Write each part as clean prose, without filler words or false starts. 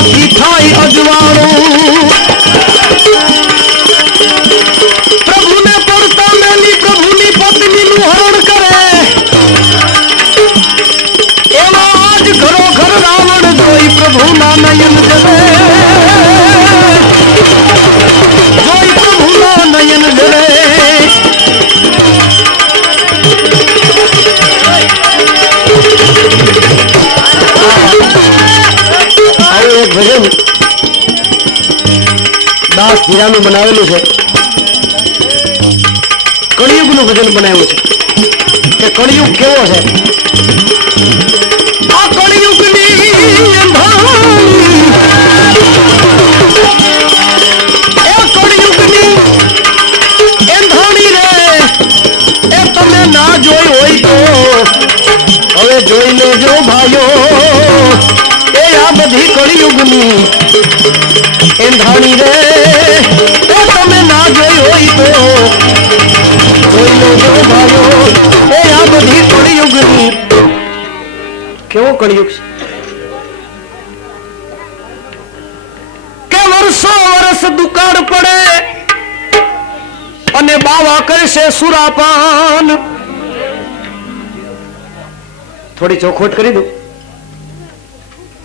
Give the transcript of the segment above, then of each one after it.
माथी थाई अजवाणो प्रभु ने पड़ता मेली प्रभु नी पत्नी नु हरण करे एवा आज घरो घर रावण जोई प्रभु ना नयन जले जोई प्रभु ना नयन जले एक भजन दास धीरानु बनावेલું છે કળિયુગનું ભજન બનાવ્યું છે કે કળિયુગ કેવો છે આ કળિયુગની એંધાણી રે એ તમે ના જોઈ હોય તો હવે જોઈ લેજો ભાઈઓ એ આ બધી કળિયુગની એંધાણી રે એ તમે ના જોઈ હોય તો જોઈ લેજો ભાઈઓ એ આ બધી કળિયુગની કેવો કળિયુગ છે કે વર્ષો વર્ષ દુકાળ પડે અને બાવા કરશે સુરાપાન થોડી ચોખવટ કરી દઉં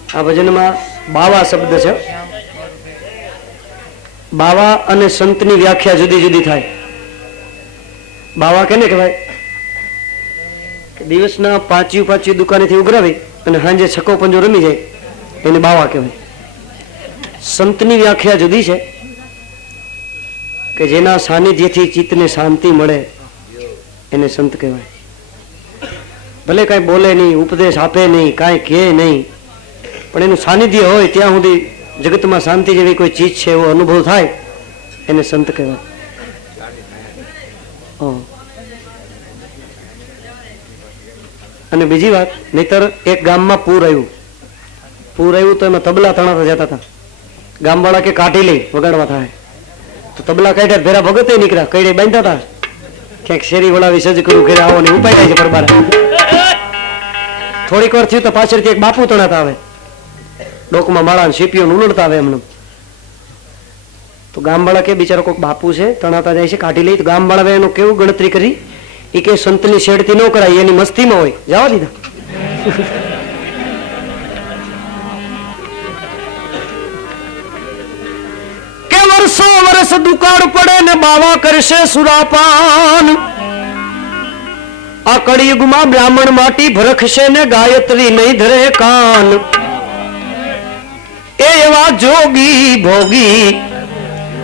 આ ભજનમાં બાવા શબ્દ છે બાવા અને સંતની વ્યાખ્યા જુદી જુદી થાય બાવા કેને કહેવાય કે દિવસના પાંચી દુકાનેથી ઉઘરાવી અને સાંજે છક્કો પંજો રમી જાય એને બાવા કહેવાય સંતની વ્યાખ્યા જુદી છે કે જેના સાનિધ્યથી ચિત્તને શાંતિ મળે એને સંત કહેવાય ભલે કાંઈ બોલે નહીં ઉપદેશ આપે નહીં કાંઈ કહે નહીં પણ એનું સાનિધ્ય હોય ત્યાં સુધી જગતમાં શાંતિ જેવી કોઈ ચીજ છે એવો અનુભવ થાય એને સંત કહેવાય અને બીજી વાત નહીતર એક ગામમાં પૂર આવ્યું તો એમાં તબલા તણાતા જતા હતા ગામવાળા કે કાઢી લઈ વગાડવા થાય તો તબલા કાઢ્યા ભેરા ભગતે નીકળ્યા કઈ બાંધતા હતા ક્યાંક શેરી વળાવી સજ કરું ઘરે આવો ને ઉપાય જાય છે પરબાર થોડીક વાર થયું તો પાછળથી એક બાપુ તણાતા આવે ડોકમાં માળા સીપીઓ ઉલડતા આવે એમને તો ગામવાળા કે બિચારો કોઈક બાપુ છે તણાતા જાય છે કાઢી લઈ તો ગામવાળા એનું કેવું ગણતરી કરી એ કે સંતની શેડતી ન કરાય એની મસ્તીમાં હોય જવા દીધા કે વર્ષો વર્ષ દુકાળ પડે ને બાવા કરશે સુરાપાન આ કળિયુગમાં બ્રાહ્મણ માટી ભરખશે ને ગાયત્રી નહીં ધરે કાન એ એવા જોગી ભોગી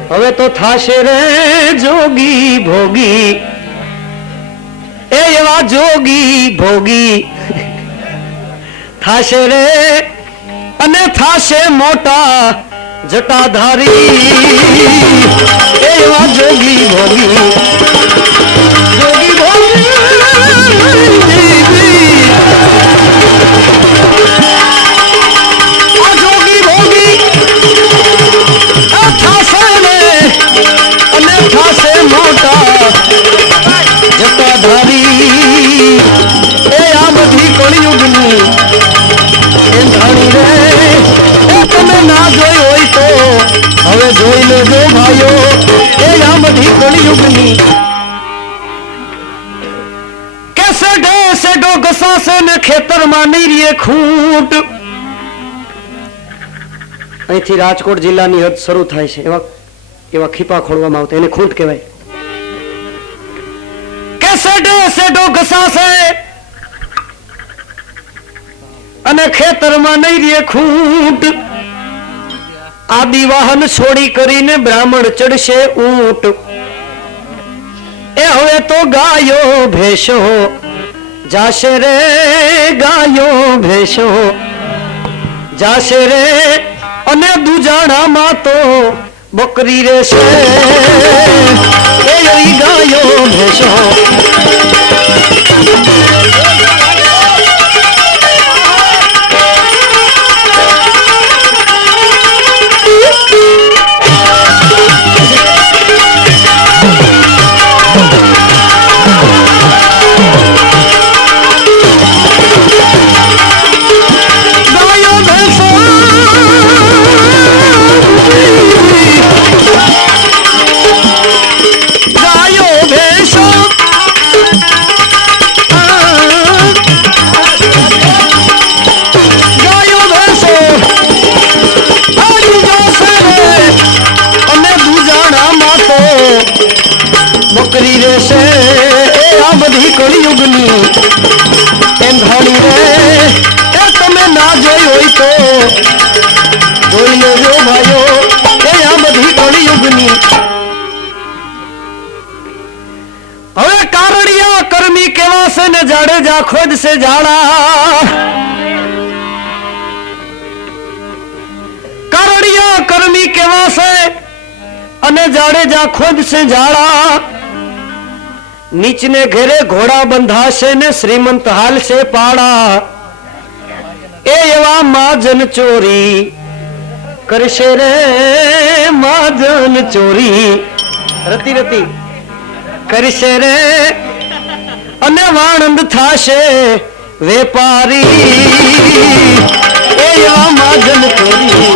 હવે તો થાશે રે જોગી ભોગી એ એવા જોગી ભોગી થાશે રે અને થાશે મોટા જટાધારી એ એવા જોગી ભોગી જોગી ભોગી જટાધારી એ આ બધી કળિયુગની એંધાણી રે એ તમે ના જોઈ હોય તો હવે જોઈ લેજો ભાઈઓ એ આ બધી કળિયુગની કે સેઢો સેઢો ઘસાશે ને ખેતરમાં નહીં રીએ ખૂંટ અહીંથી રાજકોટ જિલ્લાની હદ શરૂ થાય છે એવા ખીપા ખોળવામાં આવતા એને ખૂંટ કહેવાય સેડો સેડો ઘસાશે અને ખેતરમાં નહીં રે ખૂંટ આદિ વાહન છોડી કરીને બ્રાહ્મણ ચડશે ઊંટ એ હવે તો ગાયો ભેંસો જાશે રે ગાયો ભેંસો જાશે રે અને દુજાણામાં તો બકરી રહેશે એ ગાયો ભેંસો કળિયુગની એંધાણી રે એ તમે ના જોઈ હોય તો જોઈ લેજો ભાઈઓ એ આ બધી કળિયુગની. હવે કારણિયા કર્મી કેવા છે ને જાડેજા ખોદશે જાડા. કારણિયા કર્મી કેવા છે અને જાડેજા ખોદશે જાડા. નીચને ઘેરે ઘોડા બંધાશે ને શ્રીમંત હાલશે પાડા. એ એવા માજન ચોરી કરશે રે માજન ચોરી રતી રતી કરશે રે અને વાણંદ થાશે વેપારી. એ એવા માજન ચોરી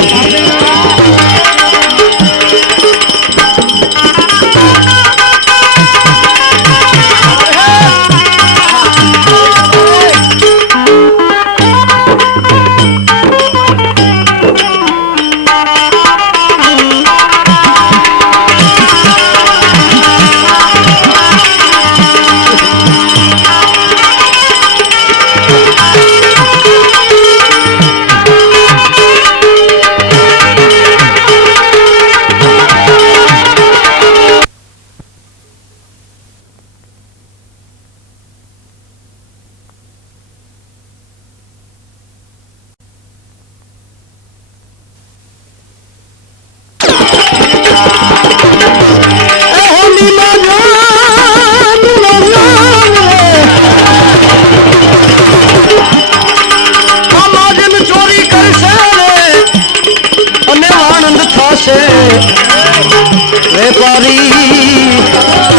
વેપારી.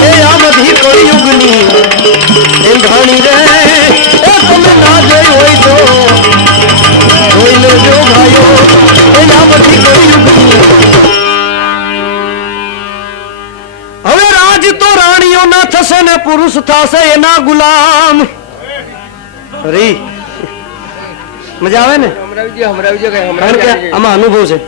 એ આ બધી કળિયુગની એંધાણી રે એ તમે ના જોઈ હોય તો જોઈ લેજો ભાઈઓ એ આ બધી કળિયુગની. હવે રાજ તો રાણીઓ ના થશે ને પુરુષ થશે એના ગુલામ. અરે મજા આવે ને કારણ કે આમાં અનુભવ છે.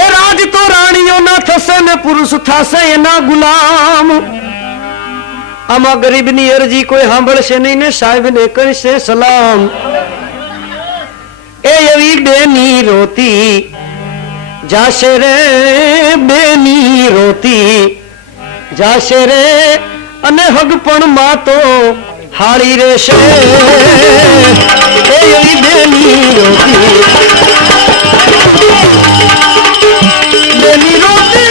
એ રાજ તો રાણીઓ ના થશે ને પુરુષ થશે એના ગુલામ. આમાં ગરીબની અરજી કોઈ સાંભળશે નહીં ને સાહેબ ને કરશે સલામ. એ એવી બેની રોતી જાશે રે બેની રોતી જાશે રે અને હગ પણ માં તો હાળી રહેશે. એ એવી બેની રોતી બેની રોતી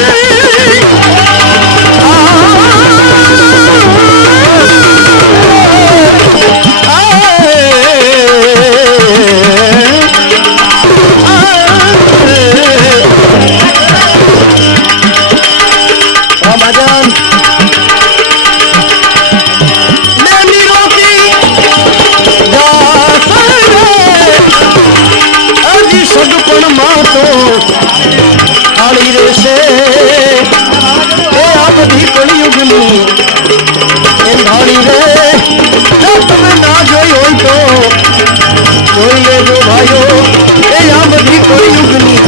તમે ના જોઈ હોય તો જોઈ લેજો ભાઈઓ એ આ બધી કળિયુગની.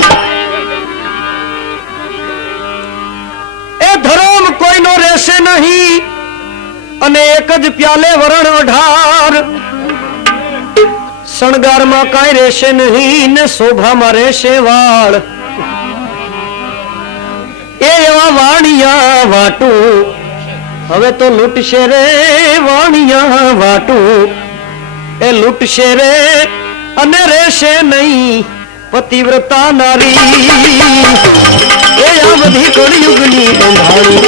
એ ધર્મ કોઈનો રહેશે નહીં અને એક જ પ્યાલે વરણ 18. શણગારમાં કાંઈ રહેશે નહીં ને શોભામાં રહેશે વાળ. એ એવા વાણિયા વાટું હવે તો લૂટશે રે વાણિયા વાટું. એ લૂટશે રે અને રહેશે નહીં પતિવ્રતા નારી. એ આ બધી કળિયુગની બંધાણી.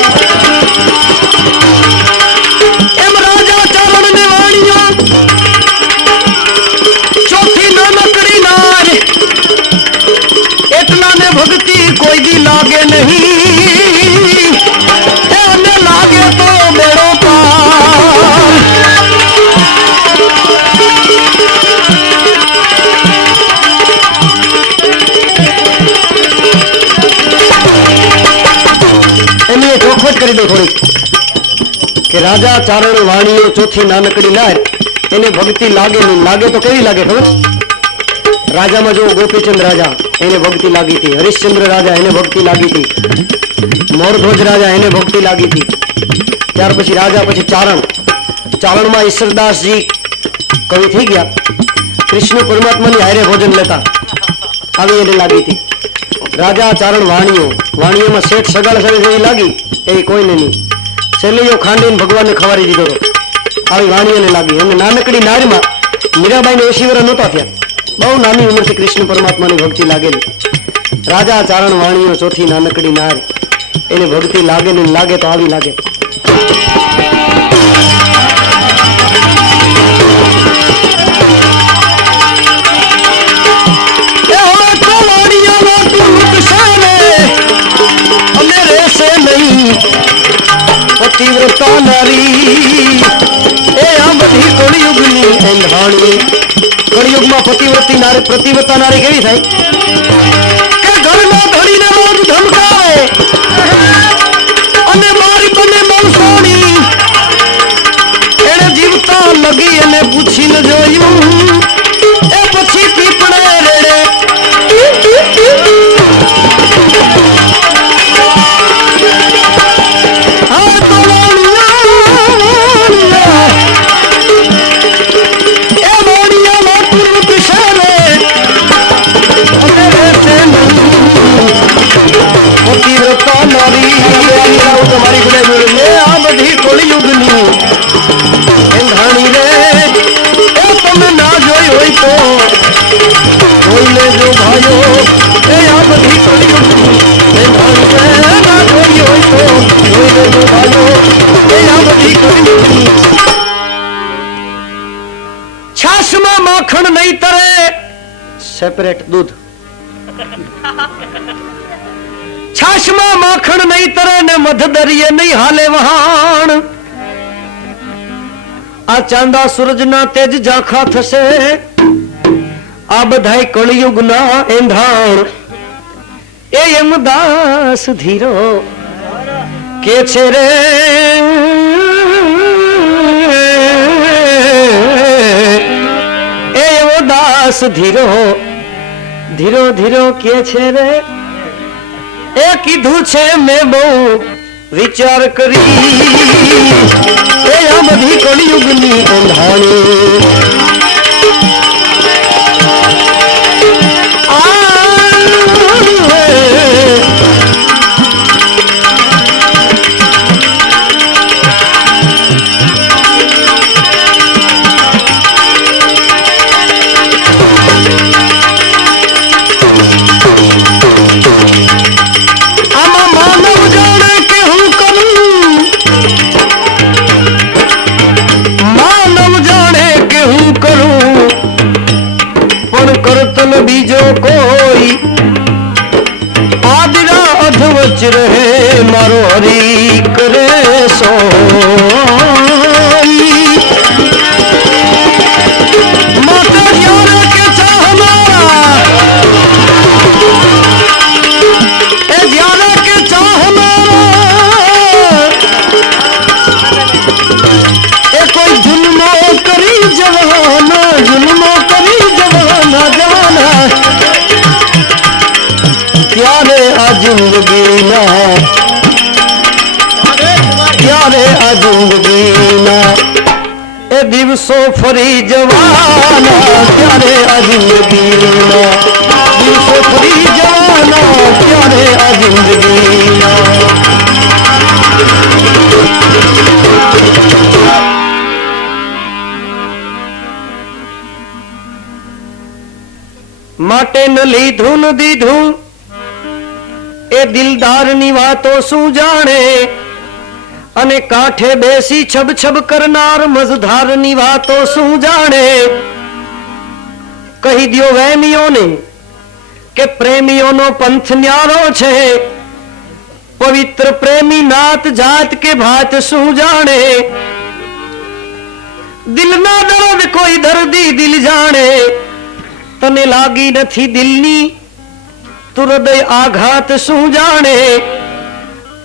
એમ રાજા ચરણ ને વાણિયા ચોથી નાનકડી નાર એટલા ને ભક્તિ કોઈ દી લાગે નહીં. એને લાગે તો બેડો પાર. એની ચોખવટ કરી દો થોડીક કે રાજા ચારણ વાણીઓ ચોથી નાનકડી નાર એને ભક્તિ લાગે નહીં. લાગે તો કેવી લાગે ખબર? રાજામાં જો ગોપીચંદ રાજા એને ભક્તિ લાગી હતી, હરિશ્ચંદ્ર રાજા એને ભક્તિ લાગી હતી, મોરધ્વજ રાજા એને ભક્તિ લાગી હતી. ત્યાર પછી રાજા પછી ચારણમાં ઈશ્વરદાસજી કવિ થઈ ગયા. કૃષ્ણ પરમાત્માની હારે ભોજન લેતા આવી એને લાગી હતી. રાજા ચારણ વાણીઓમાં શેઠ સગાળ સાથે લાગી એ કોઈને નહીં. સેલીઓ ખાંડીને ભગવાનને ખવારી દીધો હતો. આવી વાણીઓને લાગી. અને નાનકડી નારીમાં મીરાબાઈને 80 વર્ષ નહોતા થયા. બહુ નાની ઉંમરથી કૃષ્ણ પરમાત્માની ભક્તિ લાગેલી. રાજા ચારણ વાણીઓ ચોથી નાનકડી નાર એને ભક્તિ લાગે ને લાગે તો આવી લાગે. પતિવ્રતા નારી એ આ બધી કળિયુગની એંધાણી. કળિયુગમાં પતિવ્રતા નારી કેવી થાય કે ઘરમાં ધણીને રોજ ધમકાવે અને મારી બને મૌસોણી. એને જીવતા લગી અને પૂછીને જોયું એ પછી પીપળે રેડે. છાશમાં માખણ નહીં તરે સેપરેટ દૂધ. છાશમાં માખણ નહીં તરે ને મધ દરિયે નહીં હાલે વહાણ. આ ચાંદા સૂરજના તેજ ઝાંખા થશે. આ બધાય કળિયુગના એંધાણ. એ યમદાસ ધીરો કે છે રે એ યમદાસ ધીરો ધીરો ધીરો કે છે રે. એ કીધું છે મેં બહુ વિચાર કરી એ આ બધી કળિયુગની એંધાણી. બીજો કોઈ આદરા અધવચ રહે મારો હરી કરે સો. માતા જ્યારે કે ચાહના એ જ્યારે કે ચાહના એ કોઈ જુલ્મો કરી જવાના જુલ્મો કરી જવાના જાના. ત્યારે આ જિંદગીના ત્યારે આ જિંદગીના એ દિવસો ફરી જવાના. ત્યારે આ જિંદગીના દિવસો ફરી જવાના. ત્યારે આ જિંદગીના માટે ન લીધું ન દીધું એ દિલદારની વાતો શું જાણે. અને કાંઠે બેસી છબ છબ કરનાર મજધારની વાતો શું જાણે. કહી દ્યો વહેમીઓને કે પ્રેમીઓનો પંથ ન્યારો છે. પવિત્ર પ્રેમી નાત જાત કે ભાત શું જાણે. દિલના દર્દ કોઈ દર્દી દિલ જાણે. તને લાગી નથી દિલની તું હૃદય આઘાત શું જાણે.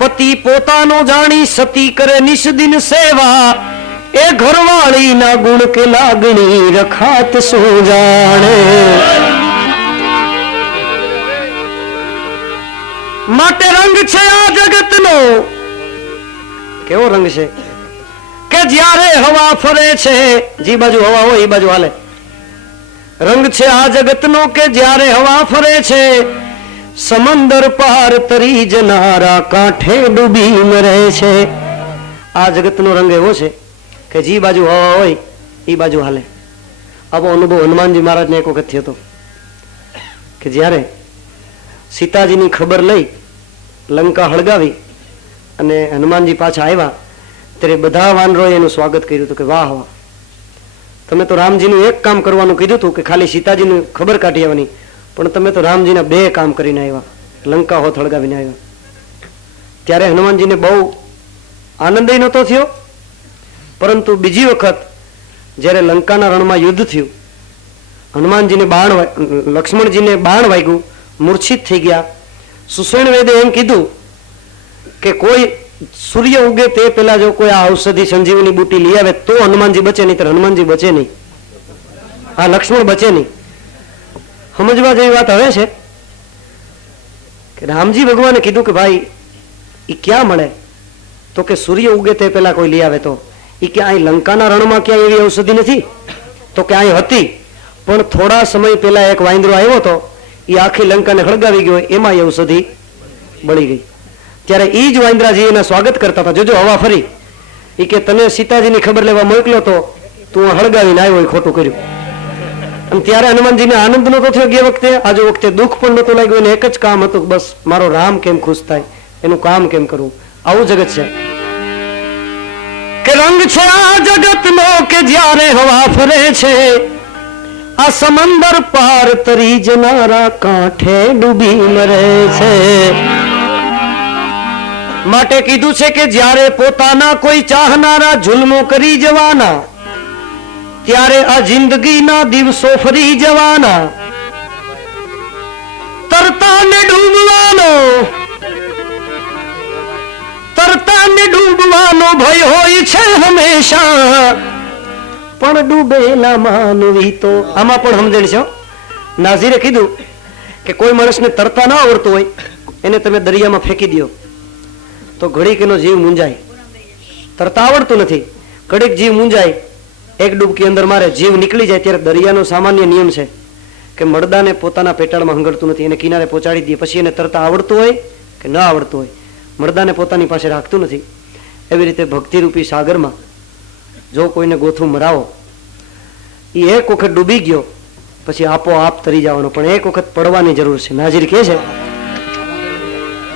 પતિ પોતાનો જાણી સતી કરે નિષ્દિન સેવા. એ ઘરવાળી ના ગુણ કે લાગણી રખાત શું જાણે. માટે રંગ છે આ જગતનો કેવો રંગ છે કે જ્યારે હવા ફરે છે, જે બાજુ હવા હોય એ બાજુ હાલે. રંગ છે આ જગતનો કે જ્યારે હવા ફરે છે, સમંદર પાર તરી જનારા કાંઠે ડૂબી મરે છે. આ જગતનો રંગ એવો છે કે જે બાજુ હવા હોય એ બાજુ હાલે. આવો અનુભવ હનુમાનજી મહારાજને એક વખત થયો હતો કે જ્યારે સીતાજીની ખબર લઈ લંકા હળગાવી અને હનુમાનજી પાછા આવ્યા ત્યારે બધા વાનરોએ એનું સ્વાગત કર્યું હતું કે વાહ વાહ, તમે તો રામજીનું એક કામ કરવાનું કીધું હતું કે ખાલી સીતાજીનું ખબર કાઢી આવવાની, પણ તમે તો રામજીના 2 કામ કરીને આવ્યા, લંકા હોત હળગાવીને આવ્યા. ત્યારે હનુમાનજીને બહુ આનંદ નહોતો થયો, પરંતુ બીજી વખત જ્યારે લંકાના રણમાં યુદ્ધ થયું, હનુમાનજીને લક્ષ્મણજીને બાણ વાગ્યું, મૂર્છિત થઈ ગયા. સુષેણ વેદે એમ કીધું કે કોઈ સૂર્ય ઉગે તે પેલા જો કોઈ આ ઔષધિ સંજીવની બુટી લઈ આવે તો હનુમાનજી બચે, નહીં તો હનુમાનજી બચે નહીં, આ લક્ષ્મણ બચે નહીં. સમજવા જેવી વાત હવે છે કે રામજી ભગવાને કીધું કે ભાઈ એ ક્યાં મળે, તો કે સૂર્ય ઉગે તે પેલા કોઈ લઈ આવે તો. એ કે અહીં લંકાના રણમાં ક્યાંય એવી ઔષધિ નથી, તો કે અહીં હતી, પણ થોડા સમય પહેલા એક વાંદરો આવ્યો હતો, એ આખી લંકાને હળગાવી ગયો, એમાં એ ઔષધિ બળી ગઈ. ત્યારે એ જ વાંદરાજી એના સ્વાગત કરતા હતા, જોજો હવા ફરી, એ કે તને સીતાજીની ખબર લેવા મોકલ્યો તો તું હળગાવીને આવ્યો, એ ખોટું કર્યું. અને ત્યારે હનુમાનજીને આનંદ નતો થયો ગયા વખતે, આજે વખતે દુઃખ પણ નતું લાગ્યું, એને એક જ કામ હતું, બસ મારો રામ કેમ ખુશ થાય, એનું કામ કેમ કરવું. આવું જગત છે કે રંગ છે આ જગતનો કે જ્યારે હવા ફરે છે, આ સમંદર પાર તરી જનારા કાંઠે ડૂબી મરે છે. માટે કીધું છે કે જ્યારે પોતાના કોઈ ચાહનારા જુલ્મો કરી જવાના, ત્યારે આ જિંદગીના દિવસો ફરી જવાના. તરતા ને ડૂબવાનો, તરતા ને ડૂબવાનો ભય હોય છે હંમેશા, પણ ડૂબેલા માનવી તો. આમાં પણ સમજણ છે. નાઝીરે કીધું કે કોઈ માણસને તરતા ના આવડતું હોય એને તમે દરિયામાં ફેંકી દો તો ઘડીક એનો જીવ મૂંઝાય. તરતા આવડતું નથી, ઘડીક જીવ મૂંઝાય, એક ડૂબકી અંદર મારે જીવ નીકળી જાય. ત્યારે દરિયાનો સામાન્ય નિયમ છે કે મરદાને પોતાના પેટાળમાં હંગડતું નથી, એને કિનારે પહોંચાડી દે. પછી એને તરતા આવડતું હોય કે ન આવડતું હોય, મરદાને પોતાની પાસે રાખતું નથી. એવી રીતે ભક્તિરૂપી સાગરમાં જો કોઈને ગોથું મરાવો, એ એક વખત ડૂબી ગયો પછી આપોઆપ તરી જવાનો, પણ એક વખત પડવાની જરૂર છે. નાઝીર કહે છે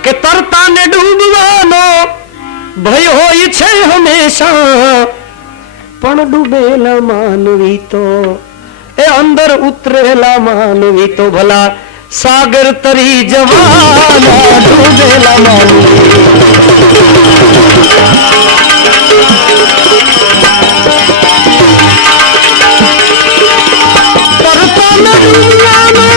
કે તરતા ને ડૂબવાનો ભય હોય છે હંમેશા, પણ ડૂબેલા માનવી તો એ અંદર ઉતરેલા માનવી તો ભલા સાગર તરી જવાના. ડૂબેલા માનવી તરતા ને ડૂબવાનો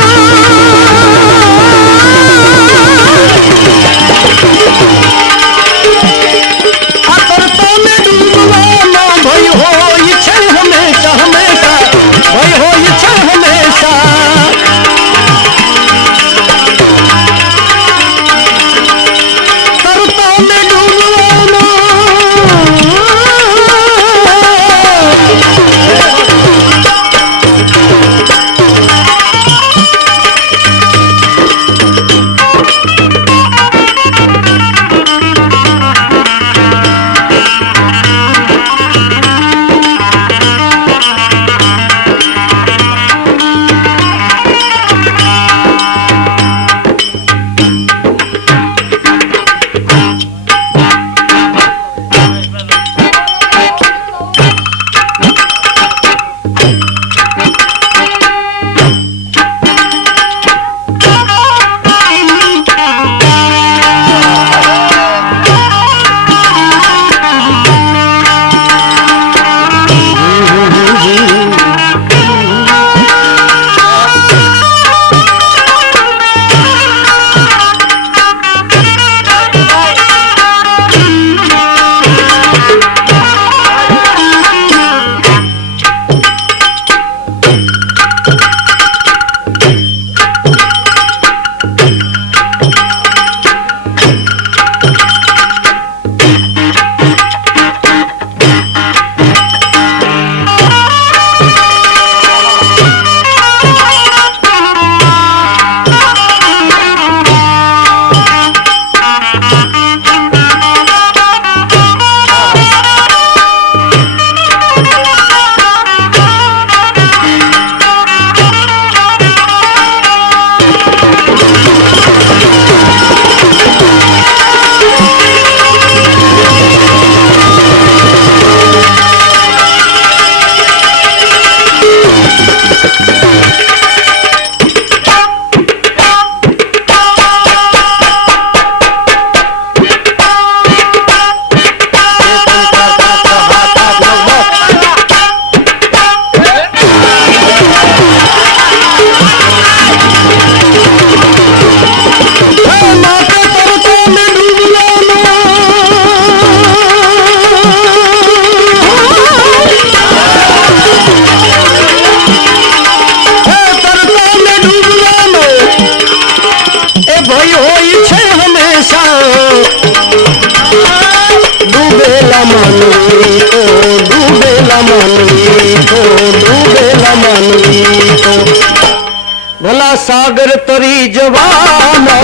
भला सागर तरी जवाना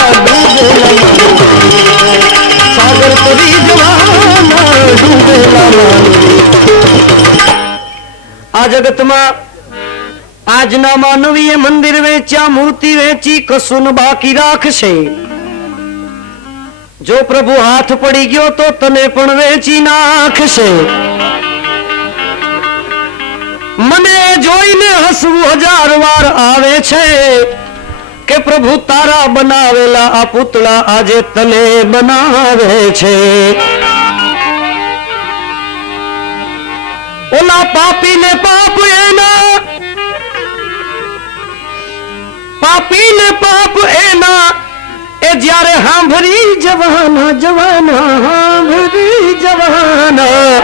सागर तरी जवाना आ जगत में આજના માનવીએ મંદિર વેચ્યા, મૂર્તિ વેચી, કશું બાકી રાખશે. જો પ્રભુ હાથ પડી ગયો તો તને પણ વેચી નાખશે. મને જોઈને હસવું 1000 વાર આવે છે કે પ્રભુ તારા બનાવેલા આ પૂતળા આજે તને બનાવે છે. ઓલા પાપીને પાપ એના, પાપીને પાપ એના, એ જ્યારે સાંભળી જવાના જવાના સાંભળી જવાના.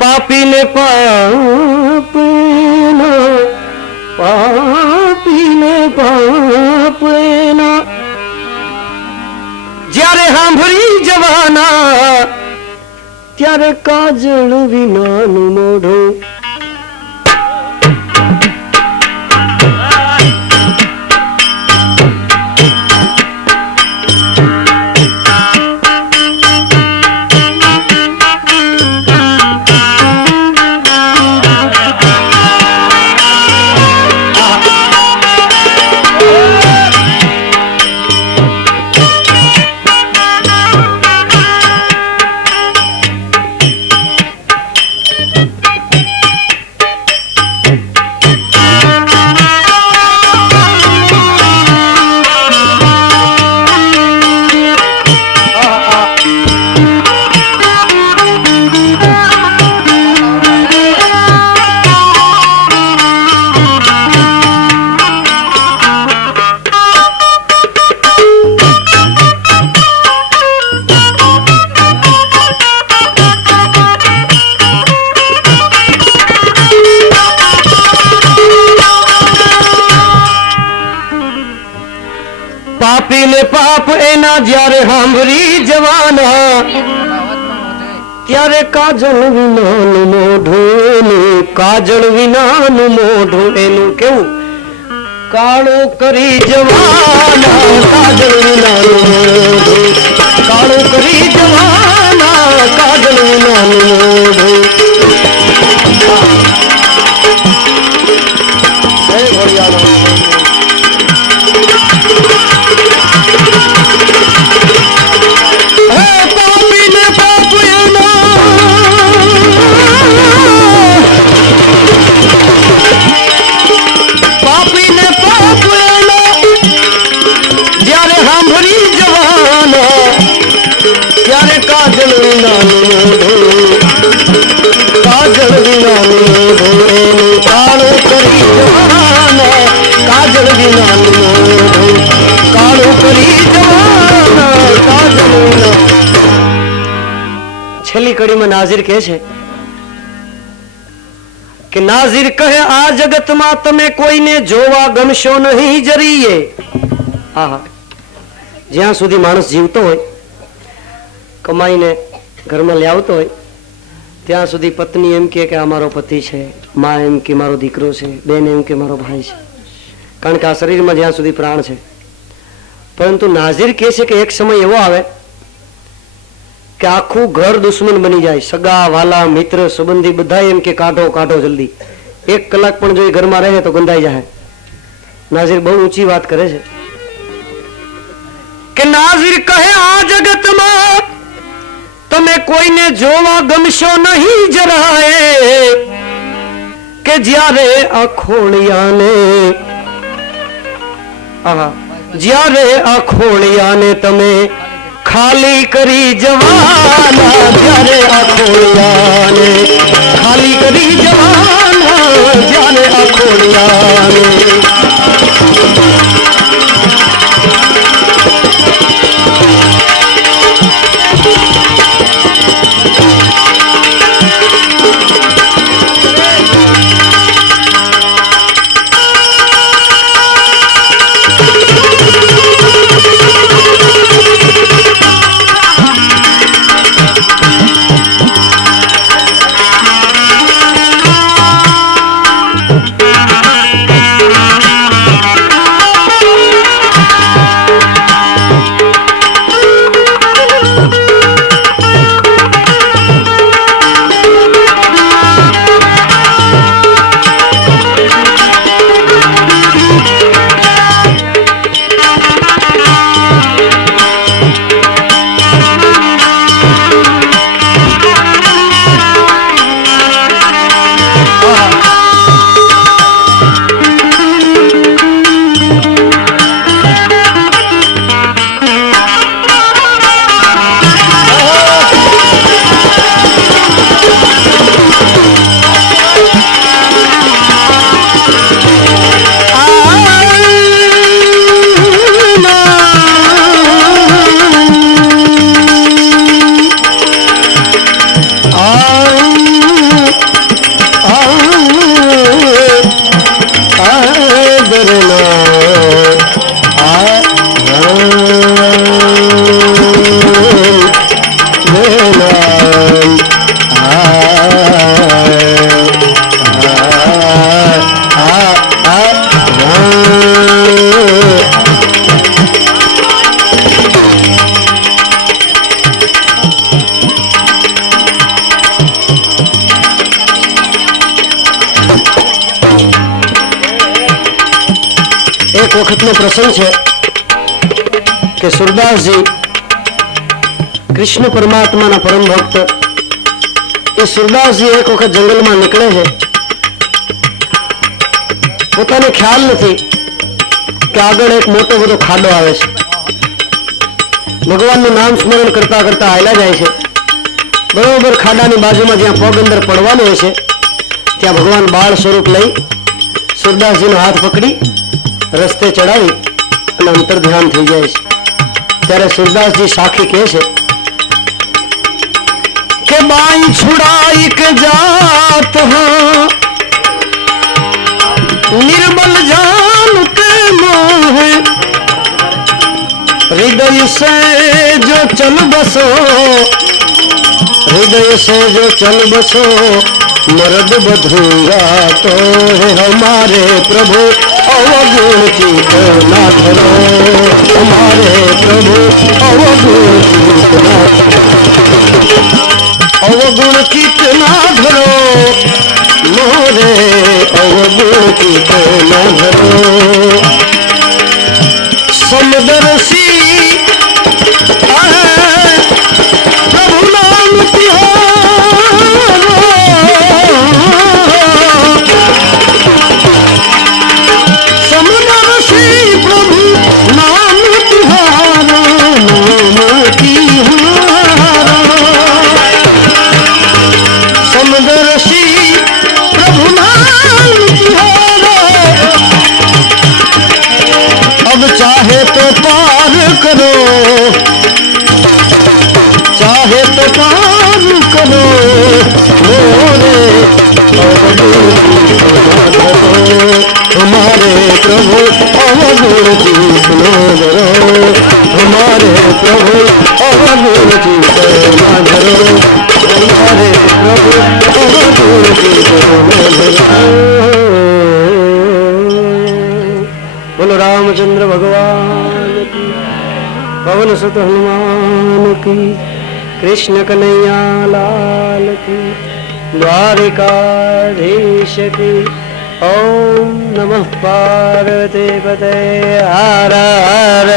પાપીને પાપ એના, પાપીને પાપ એના, જ્યારે સાંભળી જવાના ત્યારે કાજળ વિનાનું મોઢું. પાપીને પાપ એના જ્યારે સાંભળી જવાના ત્યારે કાજળ વિનાનું મોઢું, કાજળ વિનાનું મોઢું એનું કેવું કાળું કરી જવાના. કાજળ વિનાનું મોઢું કાળું કરી જવાના, કાજળ વિનાનું મોઢું. કાજળ વિનાનું કાળું કરી જવાના, કાજળ વિનાનું કાળું કરી જવાના, કાજળ વિના. છેલ્લી કડીમાં નાઝીર કહે છે કે નાઝીર કહે આ જગતમાં તમે કોઈને જોવા ગમશો નહીં જરીએ. હા, જ્યાં સુધી માણસ જીવતો હોય, કમાઈને ઘરમાં લઈ આવતો હોય, ત્યાં સુધી પત્ની એમ કે આ મારો પતિ છે, માં એમ કે મારો દીકરો છે, બેન એમ કે મારો ભાઈ છે, કારણ કે આ શરીરમાં જ્યાં સુધી પ્રાણ છે. પરંતુ નાઝીર કહે છે કે એક સમય એવો આવે કે આખું ઘર દુશ્મન બની જાય. સગા વાલા મિત્ર સંબંધી બધા એમ કે કાઢો કાઢો જલ્દી. 1 કલાક પણ જો એ ઘરમાં રહે તો ગંધાઈ જાય. નાઝીર બહુ ઊંચી વાત કરે છે કે નાઝીર કહે આ જગતમાં તમે કોઈને જોવા ગમશો નહીં જરાય, કે જ્યારે આ ખોળિયાને જ્યારે આ ખોળિયાને તમે ખાલી કરી જવાના, જ્યારે આ ખોળિયાને ખાલી કરી જવાના, જ્યારે આ ખોળિયાને વખતનો પ્રસંગ છે કે સુરદાસજી કૃષ્ણ પરમાત્માના પરમ ભક્ત એ સુરદાસજી એક વખત જંગલમાં નીકળે છે. પોતાને ખ્યાલ નથી કે આગળ એક મોટો બધો ખાડો આવે છે. ભગવાનનું નામ સ્મરણ કરતા કરતા હાલ્યા જાય છે. બરોબર ખાડાની બાજુમાં જ્યાં પગ અંદર પડવાનો હોય છે ત્યાં ભગવાન બાળ સ્વરૂપ લઈ સુરદાસજીનો હાથ પકડી રસ્તે ચડાવી અને અંતર ધ્યાન થઈ જાય છે. ત્યારે સુરદાસજી સાખી કહે છે કે બાઈ છુડાઈ કે જાત હા निर्बल जान के मोह हृदय से जो चल बसो हृदय से जो चल बसो मर्द बधूंगा तो है हमारे प्रभु अवगुण चित ना धरो हमारे प्रभु अवगुण चित ना अवगुण चित ना धरो मोरे अवगुण चित ना धरो समदर्शी प्रभु नाम तिहारो समदर्शी प्रभु नाम तिहारो नाम तिहारो समदर्शी प्रभु नाम तिहारो अब चाहे तो पार करो चाहे तो पार करो मोरे हमारे प्रभु अवगुण चित न धरो हमारे प्रभु अवगुण चित न धरो हमारे प्रभु अवगुण चित न धरो. बोलो रामचंद्र भगवान की, पवन सुत हनुमान की, कृष्ण कन्हैया लाल की, द्वारिकाधीश की. ओम नमः पार्वती पते हर हर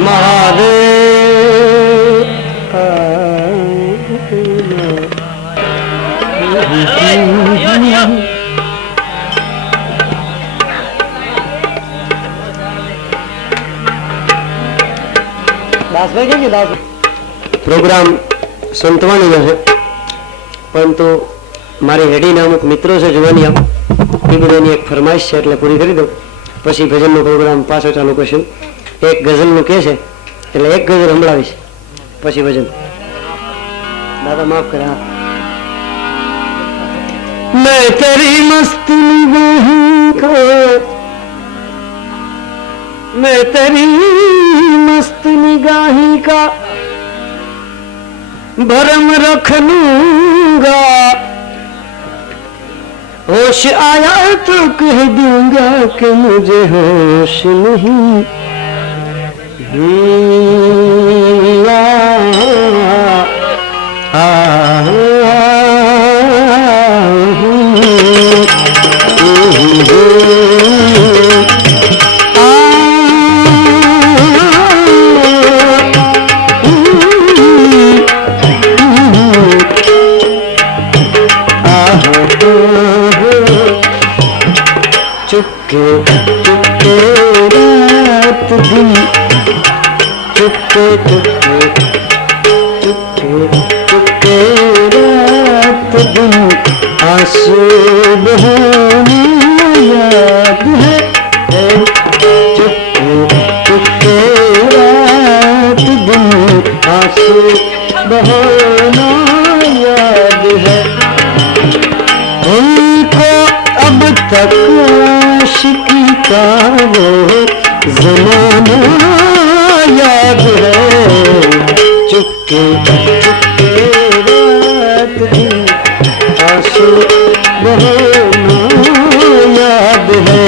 महादेव. દાસભાઈ કેમ કે દાસ પ્રોગ્રામ સંતવાણીનો છે, પરંતુ મારી હેડીના અમુક મિત્રો છે જુવાનિયા, એ બધાની એક ફરમાઈશ છે એટલે પૂરી કરી દઉં, પછી ભજનનો પ્રોગ્રામ પાછો ચાલુ કરશું. એક ગઝલનું કહે છે એટલે એક ગઝલ સંભળાવીશ, પછી ભજન. દાદા માફ કરે. હા, मैं तेरी मस्त निगाहों को, मैं तेरी मस्त निगाही का भरम रख लूंगा, होश आया तो कह दूंगा कि मुझे होश नहीं. चुपके चुपके रात दिन, चुपके चुपके चुपके चुपके रात दिन, आंसू बहाना याद है. चुपके चुपके रात दिन, आंसू बहाना याद है. उनको अब तक आशिकी का वो ज़माना याद है. चुपके चुपके रात दिन, आंसू बहाना याद है.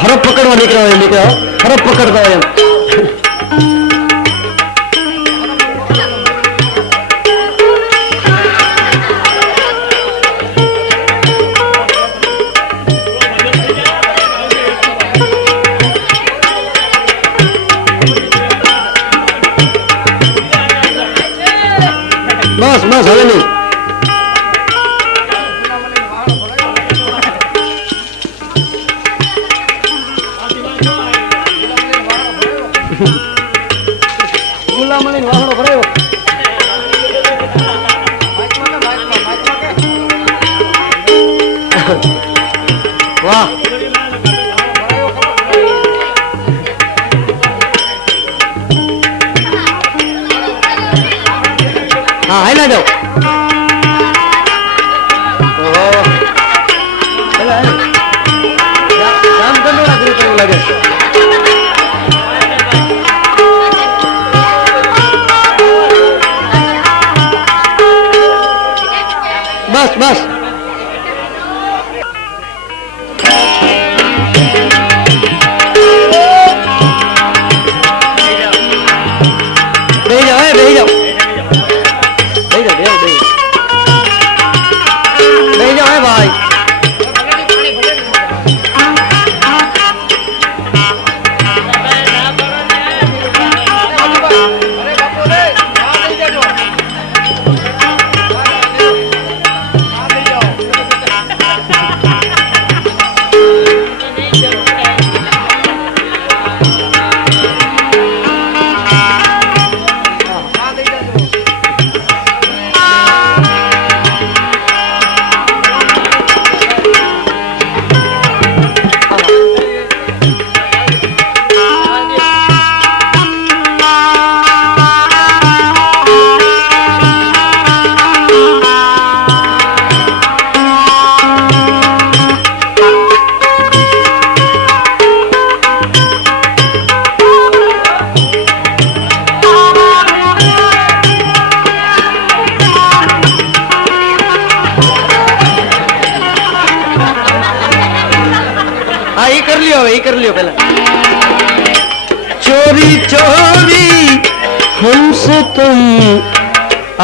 हरप पकड़वा निकला हरप पकड़ता है. बस बस हवे नहीं. ગુલામણી વાહણો ભરાયો. વાહ, હા હાલા જાઓ. લાગે बस बस. भाई कर लियो पहले. चोरी चोरी हमसे तुम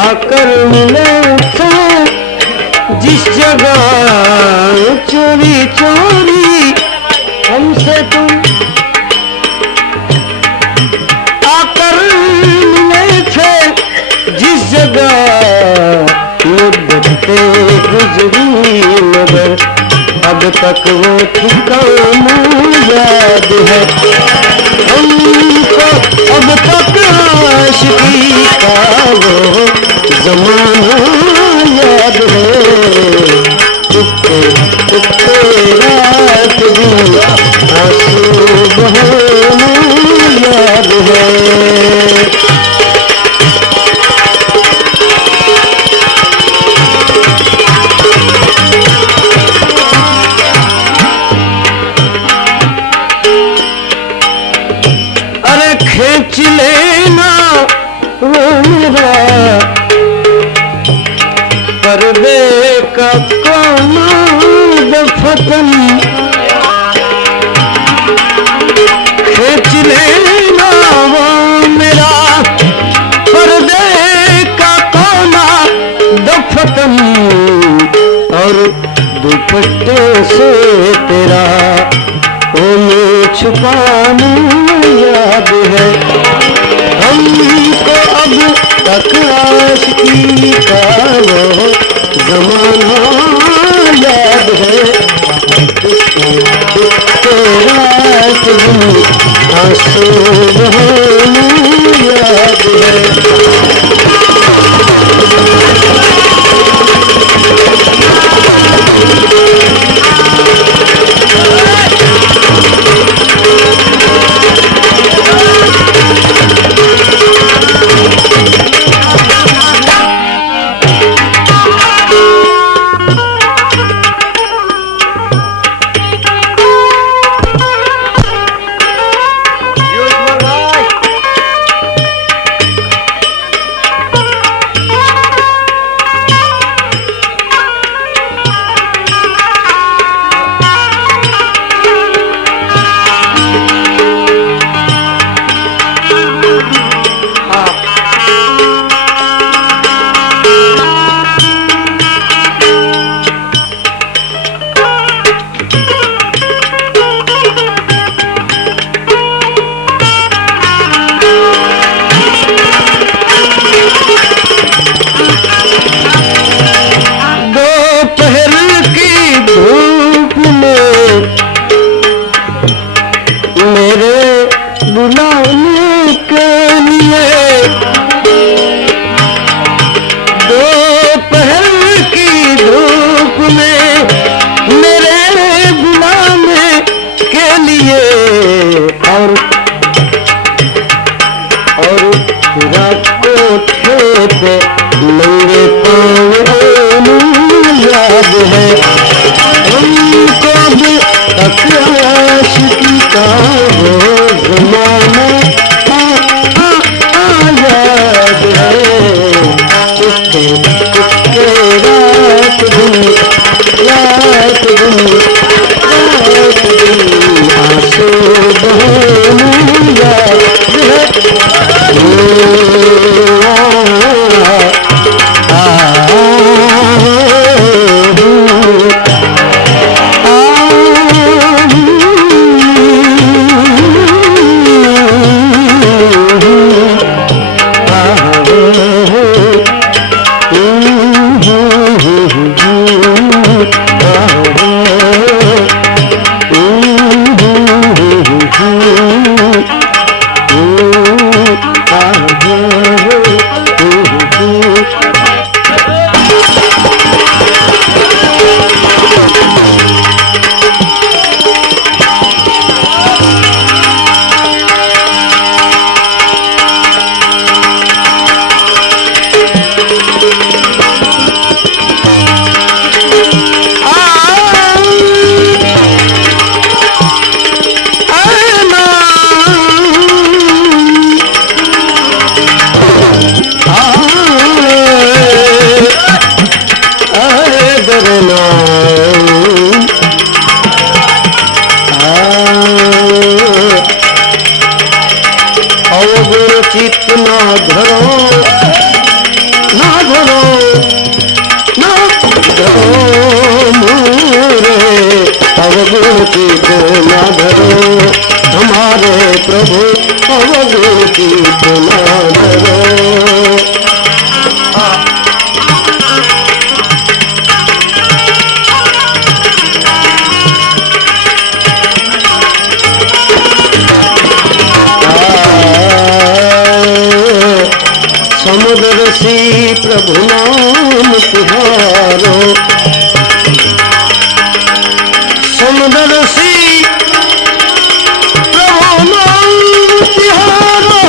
आकर मिले थे जिस जगह, चोरी चोरी हमसे तुम आकर मिले थे जिस जगह, मुद्दतें गुजरी मगर अब तक वो ठिकाना याद है हमको, अब तक आशिकी का वो जमाना याद है। चुपके चुपके रात दिन आंसू बहाना याद है। खींच लेना वो मेरा पर्दे का कोना दफतन, खींच लेना वो मेरा पर्दे का कोना दफतन, और दुपट्टे से तेरा उन्हें छुपाना याद है हमको, अब तक आशिकी का वो जमाना याद है। रात दिन आंसू बहाना याद है। अवगुण चित न धरो, हमारे प्रभु अवगुण चित न धरो। समुद्र सी प्रभु नाम तिहारो, समुद्र सी प्रभु नाम तिहारो,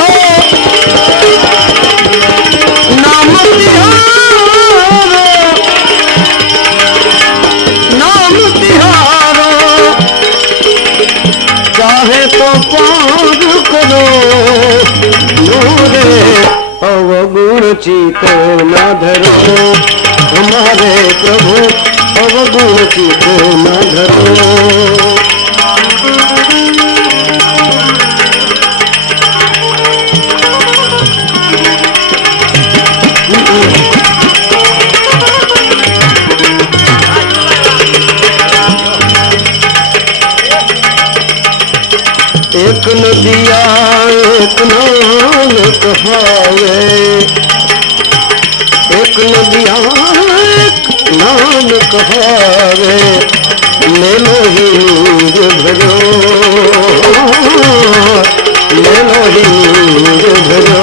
नाम तिहारो, नाम तिहारो, चाहे तो पार करो मोरे अवगुण चित न धरो, हमारे प्रभु अवगुण चित न धरो। एक नदिया एक नाम कहावे, एक नदिया एक नाम कहावे, ले लो ही नीर भरो, ले लो ही नीर भरो।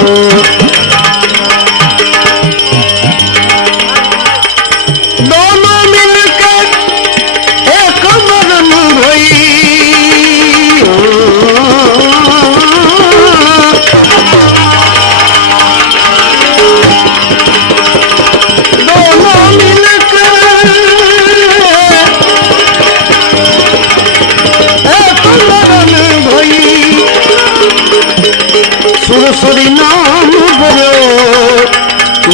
दोनों मिलकर एक बरन भई, सुरसरी नाम भरो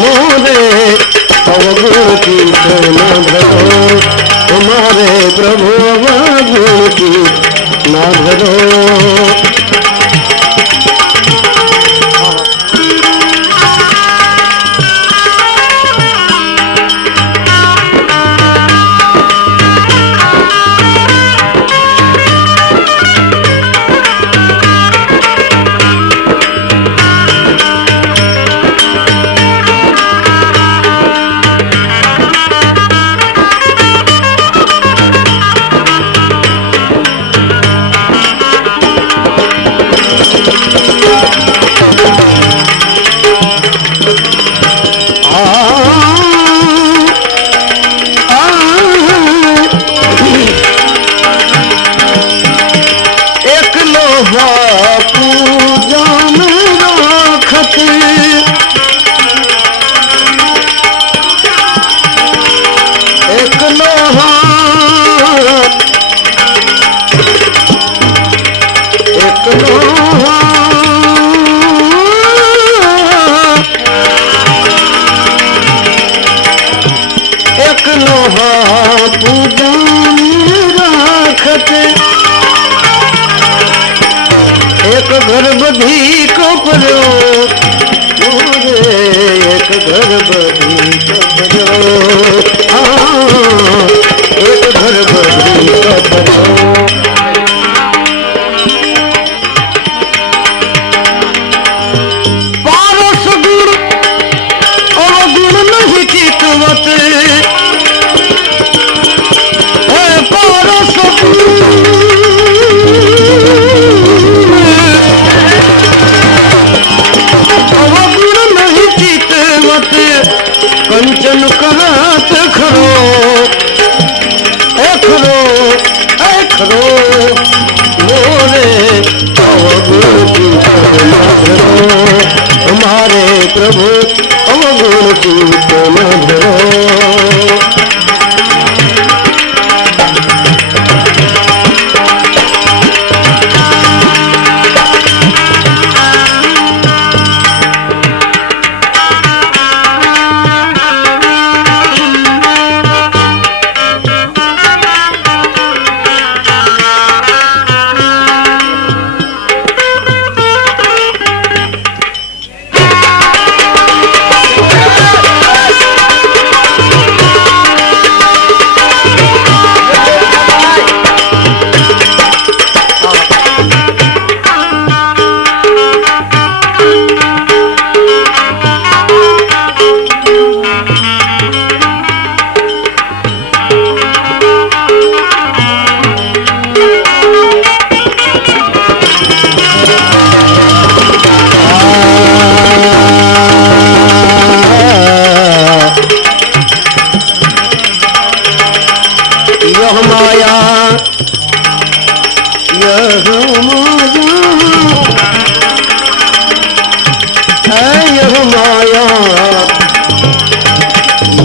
मोरे अवगुण चित न धरो, हमारे प्रभु अवगुण चित न धरो। एक घर बधी को परो, एक घर बधी को परो, एक घर बधी को परो। पारस गुण अवगुण नहीं चितवत, पारस कंचन करत खरो, खरो खरो मोरे अवगुण चित न धरो, हमारे प्रभु अवगुण चित न धरो।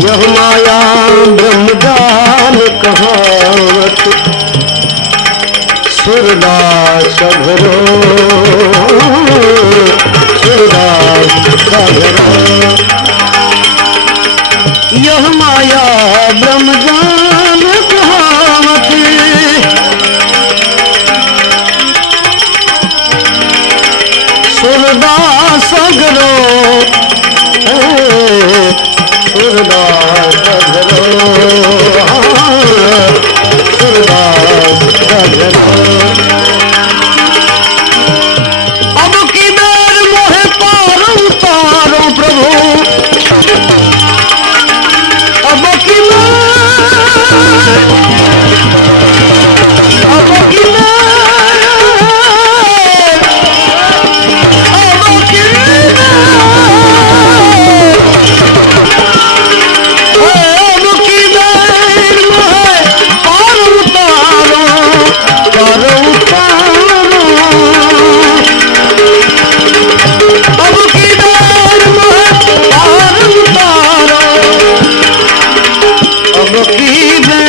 यह माया ब्रह्मजाल कहावत सूरदास घरो सूरदास घरो यह माया ब्रह्मजाल कहावत सूरदास घरो सूरदास घरो सूरदास घरो अब किधर मोहे पारो उतारो प्रभु अब किधर अब किधर अब किधर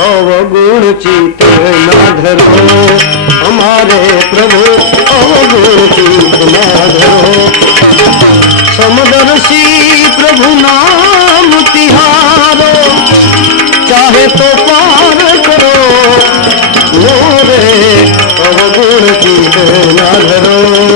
अवगुण चित न धरो हमारे प्रभु अवगुण चित न धरो समदर्शी प्रभु नाम तिहारो चाहे तो पार करो मोरे अवगुण चित न धरो